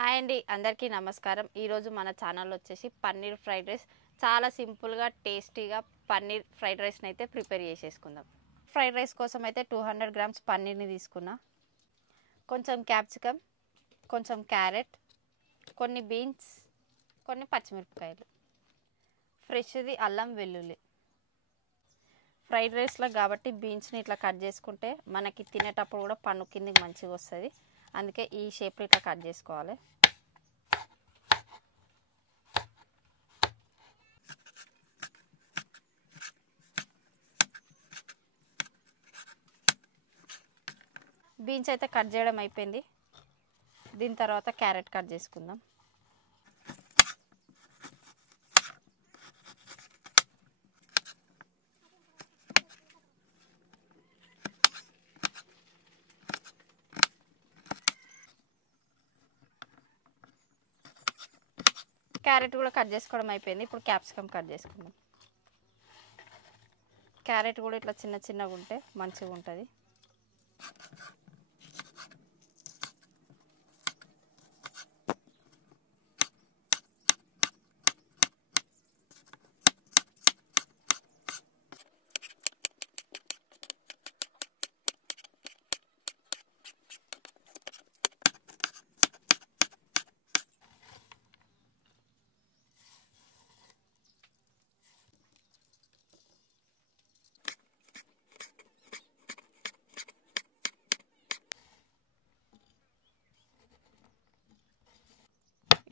Hi అండి, అందరికీ నమస్కారం. ఈరోజు మన ఛానల్లో వచ్చేసి పన్నీర్ ఫ్రైడ్ రైస్ చాలా సింపుల్గా టేస్టీగా పన్నీర్ ఫ్రైడ్ రైస్ని అయితే ప్రిపేర్ చేసేసుకుందాం. ఫ్రైడ్ రైస్ కోసం అయితే 200 గ్రామ్స్ పన్నీర్ని తీసుకున్నా, కొంచెం క్యాప్సికమ్, కొంచెం క్యారెట్, కొన్ని బీన్స్, కొన్ని పచ్చిమిరపకాయలు, ఫ్రెష్ది అల్లం వెల్లుల్లి. ఫ్రైడ్ రైస్లో కాబట్టి బీన్స్ని ఇట్లా కట్ చేసుకుంటే మనకి తినేటప్పుడు కూడా పన్ను కిందికి మంచిగా వస్తుంది. అందుకే ఈ షేప్లో ఇట్లా కట్ చేసుకోవాలి. బీన్స్ అయితే కట్ చేయడం అయిపోయింది. దీని తర్వాత క్యారెట్ కట్ చేసుకుందాం. క్యారెట్ కూడా కట్ చేసుకోవడం అయిపోయింది. ఇప్పుడు క్యాప్సికమ్ కట్ చేసుకుందాం. క్యారెట్ కూడా ఇట్లా చిన్న చిన్నగా ఉంటే మంచిగా ఉంటుంది.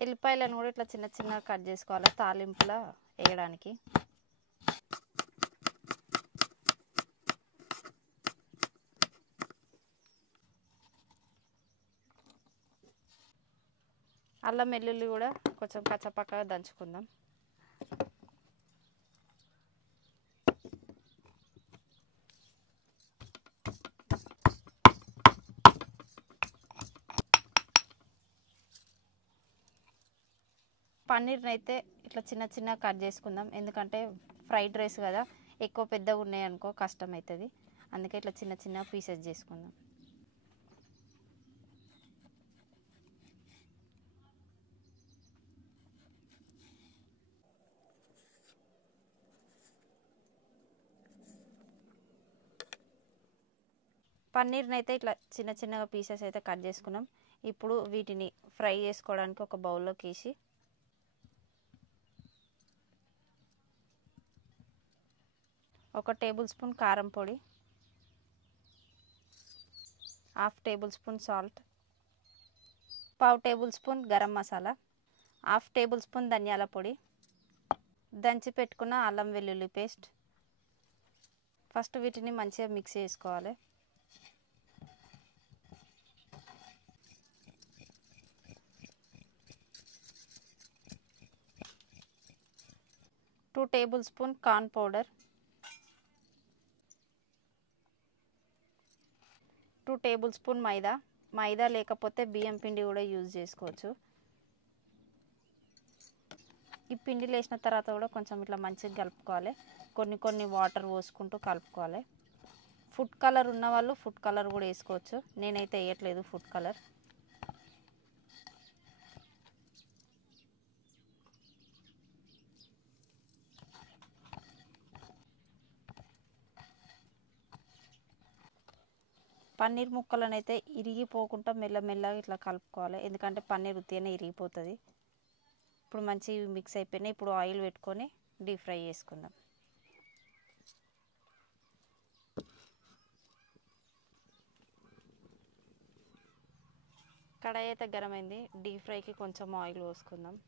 ఎల్లిపాయలను కూడా ఇట్లా చిన్న చిన్నగా కట్ చేసుకోవాలి తాలింపులో వేయడానికి. అల్లం వెల్లుల్లి కూడా కొంచెం కచ్చపక్కగా దంచుకుందాం. పన్నీర్ని అయితే ఇట్లా చిన్న చిన్న కట్ చేసుకుందాం. ఎందుకంటే ఫ్రైడ్ రైస్ కదా, ఎక్కువ పెద్దగా ఉన్నాయి అనుకో కష్టం అవుతుంది. అందుకే ఇట్లా చిన్న చిన్న పీసెస్ చేసుకుందాం. పన్నీర్ని అయితే ఇట్లా చిన్న చిన్నగా పీసెస్ అయితే కట్ చేసుకున్నాం. ఇప్పుడు వీటిని ఫ్రై చేసుకోవడానికి ఒక బౌల్లోకి వేసి ఒక టేబుల్ స్పూన్ కారం పొడి, 1/2 table spoon salt, 1/2 table spoon garam masala, 1/2 table spoon ధనియాల పొడి, దంచి పెట్టుకున్న అల్లం వెల్లుల్లి పేస్ట్. ఫస్ట్ వీటిని మంచిగా మిక్స్ చేసుకోవాలి. Two tablespoon corn powder, 2 tablespoon maida. Maida లేకపోతే బియ్యం పిండి కూడా యూజ్ చేసుకోవచ్చు. ఈ పిండిలు వేసిన తర్వాత కూడా కొంచెం ఇట్లా మంచిగా కలుపుకోవాలి. కొన్ని వాటర్ పోసుకుంటూ కలుపుకోవాలి. ఫుడ్ కలర్ ఉన్న వాళ్ళు ఫుడ్ కలర్ కూడా వేసుకోవచ్చు. నేనైతే వేయట్లేదు ఫుడ్ కలర్. పన్నీర్ ముక్కలను అయితే ఇరిగిపోకుండా మెల్లమెల్లగా ఇట్లా కలుపుకోవాలి. ఎందుకంటే పన్నీర్ ఉత్తిగానే ఇరిగిపోతుంది. ఇప్పుడు మంచిగా మిక్స్ అయిపోయినాయి. ఇప్పుడు ఆయిల్ పెట్టుకొని డీప్ ఫ్రై చేసుకుందాం. కడాయి అయితే గరం అయింది. డీప్ ఫ్రైకి కొంచెం ఆయిల్ పోసుకుందాం.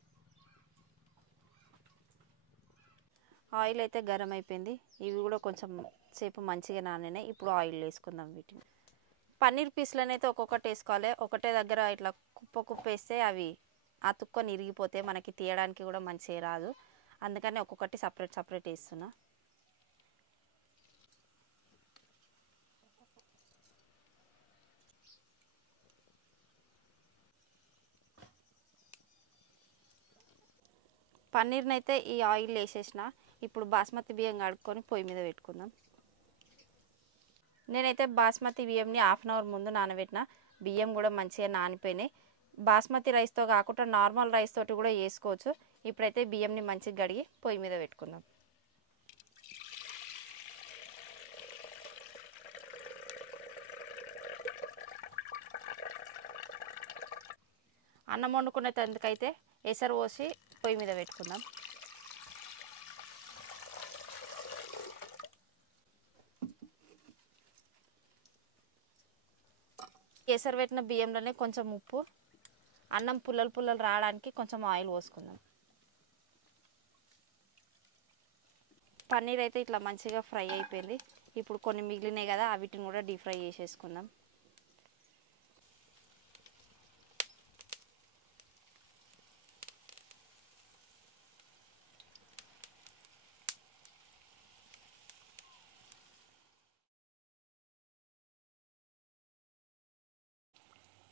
ఆయిల్ అయితే గరం అయిపోయింది. ఇవి కూడా కొంచెం సేపు మంచిగా నానినాయి. ఇప్పుడు ఆయిల్ వేసుకుందాం వీటిని. పన్నీర్ పీస్లను అయితే ఒక్కొక్కటి వేసుకోవాలి. ఒకటే దగ్గర ఇట్లా కుప్ప వేస్తే అవి అతుక్కొని ఇరిగిపోతే మనకి తీయడానికి కూడా మంచిగా రాదు. అందుకని ఒక్కొక్కటి సపరేట్ వేస్తున్నా. పన్నీర్ని అయితే ఈ ఆయిల్ వేసేసిన. ఇప్పుడు బాస్మతి బియ్యం కడుక్కొని పొయ్యి మీద పెట్టుకుందాం. నేనైతే బాస్మతి బియ్యంని 1/2 అవర్ ముందు నానబెట్టిన. బియ్యం కూడా మంచిగా నానిపోయినాయి. బాస్మతి రైస్తో కాకుండా నార్మల్ రైస్ తోటి కూడా చేసుకోవచ్చు. ఇప్పుడైతే బియ్యంని మంచిగా కడిగి పొయ్యి మీద పెట్టుకుందాం. అన్నం వండుకునేందుకైతే ఎసరు పోసి పొయ్యి మీద పెట్టుకుందాం. ఎసరు పెట్టిన బియ్యంలోనే కొంచెం ఉప్పు, అన్నం పుల్లలు పుల్లలు రావడానికి కొంచెం ఆయిల్ పోసుకుందాం. పన్నీర్ అయితే ఇట్లా మంచిగా ఫ్రై అయిపోయింది. ఇప్పుడు కొన్ని మిగిలినాయి కదా, వీటిని కూడా డీప్ ఫ్రై చేసేసుకుందాం.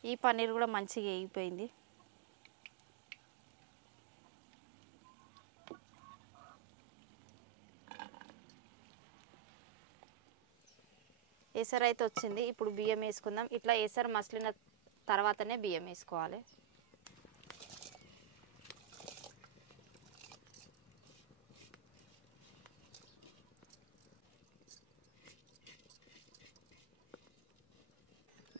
ఈ పన్నీర్ కూడా మంచిగా వేగిపోయింది. ఎసరు అయితే వచ్చింది. ఇప్పుడు బియ్యం వేసుకుందాం. ఇట్లా ఎసరు మసిలిన తర్వాతనే బియ్యం వేసుకోవాలి.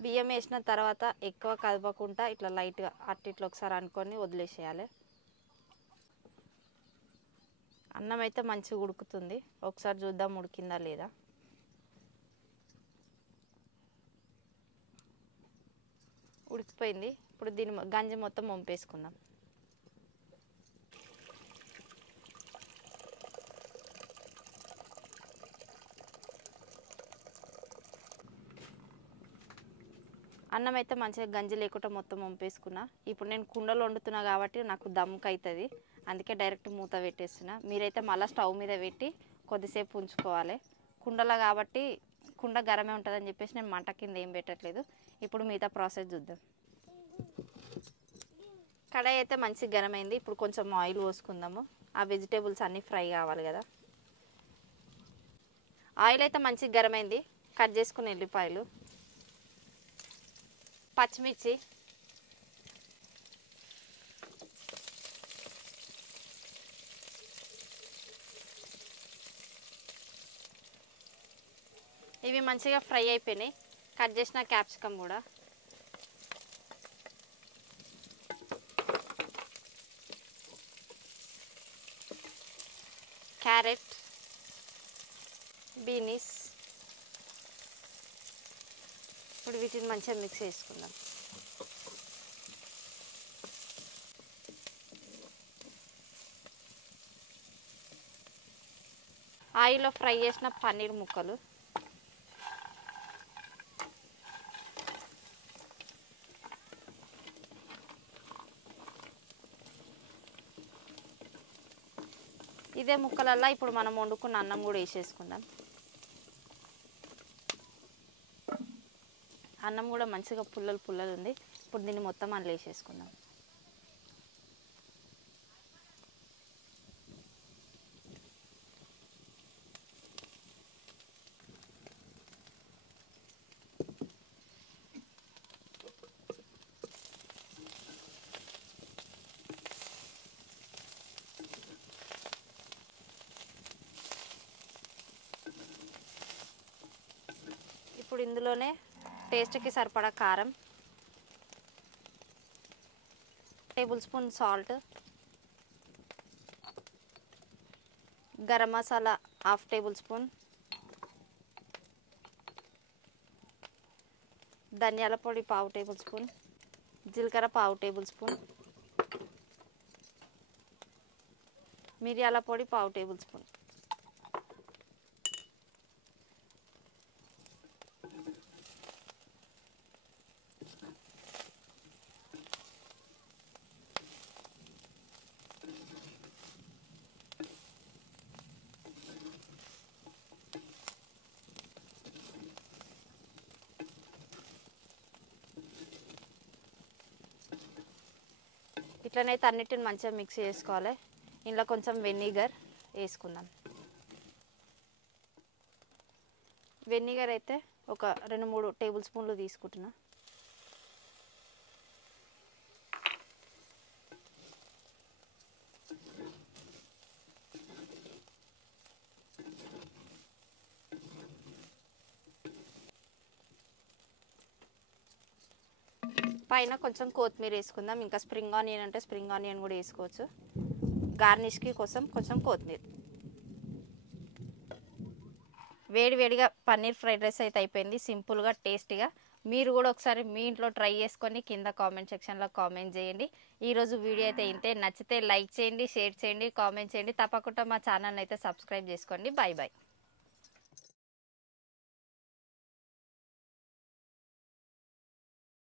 బియ్యం వేసిన తర్వాత ఎక్కువ కదపకుండా ఇట్లా లైట్గా ఇట్లా ఒకసారి అనుకొని వదిలేసేయాలి. అన్నం అయితే మంచిగా ఉడుకుతుంది. ఒకసారి చూద్దాం ఉడికిందా లేదా. ఉడికిపోయింది. ఇప్పుడు దీని గంజి మొత్తం వంపేసుకుందాం. అన్నం అయితే మంచిగా గంజి లేకుండా మొత్తం వంపేసుకున్నా. ఇప్పుడు నేను కుండలో వండుతున్నా కాబట్టి నాకు దమ్ముకు అవుతుంది, అందుకే డైరెక్ట్ మూత పెట్టేస్తున్నా. మీరైతే మళ్ళీ స్టవ్ మీద పెట్టి కొద్దిసేపు ఉంచుకోవాలి. కుండలో కాబట్టి కుండ గరమే ఉంటుందని చెప్పేసి నేను మంట కింద ఏం పెట్టట్లేదు. ఇప్పుడు మిగతా ప్రాసెస్ చూద్దాం. కడాయి అయితే మంచిగా గరమైంది. ఇప్పుడు కొంచెం ఆయిల్ పోసుకుందాము. ఆ వెజిటేబుల్స్ అన్నీ ఫ్రై కావాలి కదా. ఆయిల్ అయితే మంచిగా గరమైంది. కట్ చేసుకున్న ఎల్లిపాయలు, పచ్చిమిర్చి, ఇవి మంచిగా ఫ్రై అయిపోయినాయి. కట్ చేసిన క్యాప్సికమ్ కూడా, క్యారెట్, బీనీస్. ఇప్పుడు వీటిని మంచిగా మిక్స్ చేసుకుందాం. ఆయిల్లో ఫ్రై చేసిన పన్నీర్ ముక్కలు, ఇదే ముక్కలల్లో ఇప్పుడు మనం వండుకున్న అన్నం కూడా వేసేసుకుందాం. అన్నం కూడా మంచిగా పుల్లలు పుల్లలు ఉంది. ఇప్పుడు దీన్ని మొత్తం అందులో వేసేసుకుందాం. ఇప్పుడు ఇందులోనే టేస్ట్కి సరిపడా కారం, table spoon salt, garam masala half table spoon, ధనియాల పొడి పావు టేబుల్ స్పూన్, జీలకర్ర పావు టేబుల్ స్పూన్, మిరియాల పొడి పావు టేబుల్ స్పూన్. ఇట్లనైతే అన్నిటిని మంచిగా మిక్స్ చేసుకోవాలి. ఇందులో కొంచెం వెనిగర్ వేసుకుందాం. వెనిగర్ అయితే ఒక 2-3 టేబుల్ స్పూన్లు తీసుకుంటున్నా. పైన కొంచెం కొత్తిమీర వేసుకుందాం. ఇంకా స్ప్రింగ్ ఆనియన్ అంటే స్ప్రింగ్ ఆనియన్ కూడా వేసుకోవచ్చు. గార్నిష్కి కోసం కొంచెం కొత్తిమీర. వేడివేడిగా పన్నీర్ ఫ్రైడ్ రైస్ అయితే అయిపోయింది. సింపుల్గా టేస్టీగా. మీరు కూడా ఒకసారి మీ ఇంట్లో ట్రై చేసుకొని కింద కామెంట్ సెక్షన్లో కామెంట్ చేయండి. ఈరోజు వీడియో అయితే ఇంతే. నచ్చితే లైక్ చేయండి, షేర్ చేయండి, కామెంట్ చేయండి. తప్పకుండా మా ఛానల్ని అయితే సబ్స్క్రైబ్ చేసుకోండి. Bye bye.